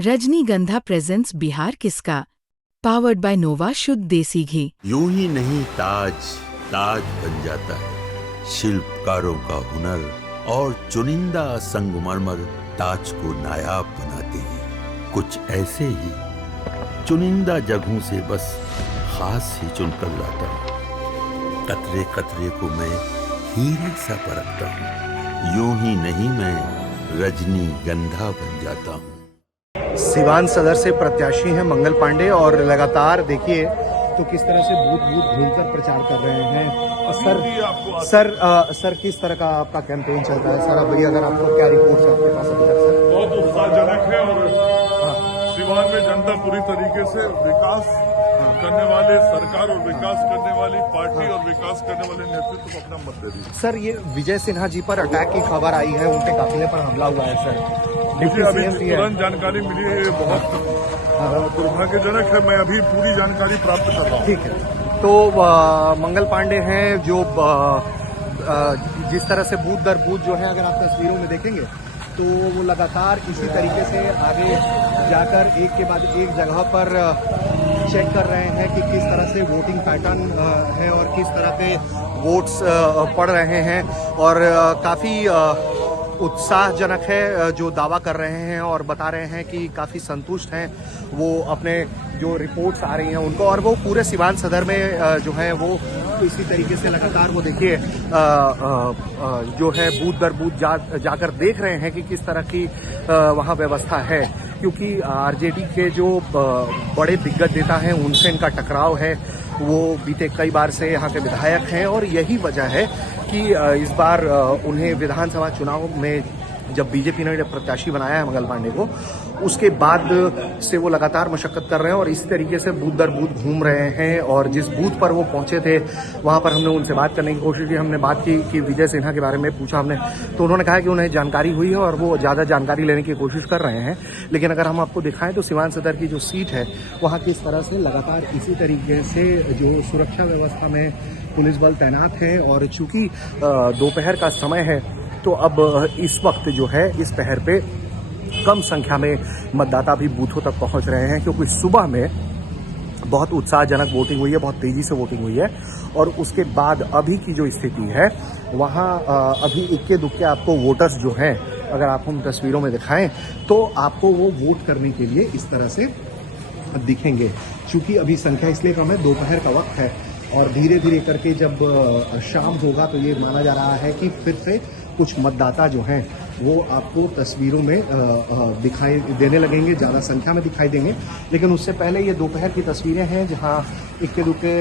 रजनीगंधा प्रेजेंट्स बिहार किसका, powered by नोवा शुद्ध देसी घी। यूं ही नहीं ताज ताज बन जाता है, शिल्पकारों का हुनर और चुनिंदा संगमरमर ताज को नायाब बनाते हैं। कुछ ऐसे ही चुनिंदा जगहों से बस खास ही चुनकर लाता हूँ। कतरे कतरे को मैं हीरे सा परखता हूँ। यूं ही नहीं मैं रजनीगंधा बन जाता हूँ। सिवान सदर से प्रत्याशी हैं मंगल पांडे और लगातार देखिए तो किस तरह से बूथ बूथ घूमकर प्रचार कर रहे हैं। सर किस तरह का आपका कैंपेन चल रहा है सर? अभी अगर आपको क्या रिपोर्ट है आपके पास अभी तक सर? बहुत उत्साहजनक है और सिवान में जनता पूरी तरीके से विकास करने वाले सरकार और विकास करने वाली पार्टी और विकास करने वाले नेतृत्व को अपना मत दे रही। सर ये विजय सिन्हा जी पर अटैक की खबर आई है, उनके काफिले पर हमला हुआ है सर। मुझे अभी तुरंत जानकारी मिली है, ये बहुत दुर्भाग्यजनक है। मैं अभी पूरी जानकारी प्राप्त कर रहा हूँ। ठीक है, तो मंगल पांडे हैं जो जिस तरह से बूथ दर बूथ जो है अगर आप तस्वीरों में देखेंगे तो वो लगातार इसी तरीके से आगे जाकर एक के बाद एक जगह पर चेक कर रहे हैं कि किस तरह से वोटिंग पैटर्न है और किस तरह के वोट्स पड़ रहे हैं और काफ़ी उत्साहजनक है जो दावा कर रहे हैं और बता रहे हैं कि काफ़ी संतुष्ट हैं वो अपने जो रिपोर्ट्स आ रही हैं उनको, और वो पूरे सिवान सदर में जो है वो इसी तरीके से लगातार वो देखिए जो है बूथ दर बूथ जाकर देख रहे हैं कि किस तरह की वहाँ व्यवस्था है, क्योंकि आरजेडी के जो बड़े दिग्गज नेता हैं उनसे इनका टकराव है। वो बीते कई बार से यहाँ के विधायक हैं और यही वजह है कि इस बार उन्हें विधानसभा चुनाव में जब बीजेपी ने प्रत्याशी बनाया है मंगल पांडे को, उसके बाद से वो लगातार मशक्कत कर रहे हैं और इसी तरीके से बूथ दर बूथ घूम रहे हैं। और जिस बूथ पर वो पहुंचे थे वहां पर हमने उनसे बात करने की कोशिश की, हमने बात की कि विजय सिन्हा के बारे में पूछा हमने, तो उन्होंने कहा कि उन्हें जानकारी हुई है और वो ज़्यादा जानकारी लेने की कोशिश कर रहे हैं। लेकिन अगर हम आपको दिखाएं तो सिवान सदर की जो सीट है वहाँ किस तरह से लगातार इसी तरीके से जो सुरक्षा व्यवस्था में पुलिस बल तैनात है। और चूंकि दोपहर का समय है तो अब इस वक्त जो है इस पहर पे कम संख्या में मतदाता भी बूथों तक पहुंच रहे हैं, क्योंकि सुबह में बहुत उत्साहजनक वोटिंग हुई है, बहुत तेजी से वोटिंग हुई है। और उसके बाद अभी की जो स्थिति है वहाँ अभी इक्के दुक्के आपको वोटर्स जो हैं अगर आप हम तस्वीरों में दिखाएं तो आपको वो वोट करने के लिए इस तरह से दिखेंगे। चूँकि अभी संख्या इसलिए कम है, दोपहर का वक्त है और धीरे धीरे करके जब शाम होगा तो ये माना जा रहा है कि फिर से कुछ मतदाता जो हैं वो आपको तस्वीरों में दिखाई देने लगेंगे, ज़्यादा संख्या में दिखाई देंगे। लेकिन उससे पहले ये दोपहर की तस्वीरें हैं जहां इक्के दुक्के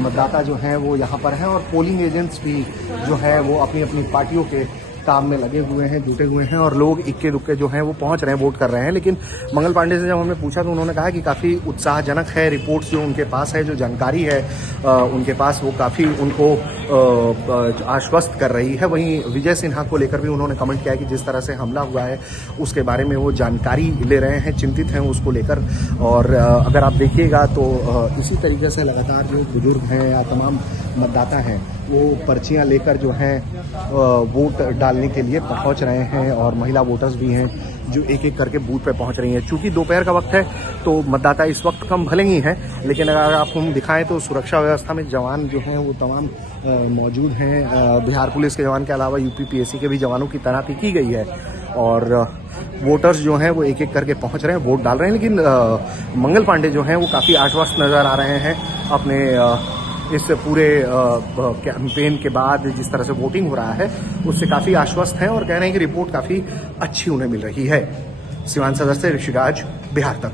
मतदाता जो हैं वो यहाँ पर हैं और पोलिंग एजेंट्स भी जो है वो अपनी अपनी पार्टियों के काम में लगे हुए हैं, जुटे हुए हैं और लोग इक्के दुक्के जो हैं वो पहुंच रहे हैं, वोट कर रहे हैं। लेकिन मंगल पांडे से जब हमने पूछा तो उन्होंने कहा कि काफ़ी उत्साहजनक है, रिपोर्ट्स जो उनके पास है, जो जानकारी है उनके पास वो काफ़ी उनको आश्वस्त कर रही है। वहीं विजय सिन्हा को लेकर भी उन्होंने कमेंट किया कि जिस तरह से हमला हुआ है उसके बारे में वो जानकारी ले रहे हैं, चिंतित हैं उसको लेकर। और अगर आप देखिएगा तो इसी तरीके से लगातार जो बुजुर्ग हैं या तमाम मतदाता हैं वो पर्चियां लेकर जो हैं वोट डालने के लिए पहुंच रहे हैं और महिला वोटर्स भी हैं जो एक एक करके बूथ पे पहुंच रही हैं। चूंकि दोपहर का वक्त है तो मतदाता इस वक्त कम भले ही हैं, लेकिन अगर आप हम दिखाएं तो सुरक्षा व्यवस्था में जवान जो हैं वो तमाम मौजूद हैं। बिहार पुलिस के जवान के अलावा यूपीपीएससी के भी जवानों की तैनाती की गई है और वोटर्स जो हैं वो एक एक करके पहुंच रहे हैं, वोट डाल रहे हैं। लेकिन मंगल पांडे जो हैं वो काफ़ी आश्वस्त नज़र आ रहे हैं अपने इस पूरे कैंपेन के बाद जिस तरह से वोटिंग हो रहा है उससे काफ़ी आश्वस्त हैं और कह रहे हैं कि रिपोर्ट काफ़ी अच्छी उन्हें मिल रही है। सिवान सदर से ऋषिराज, बिहार तक।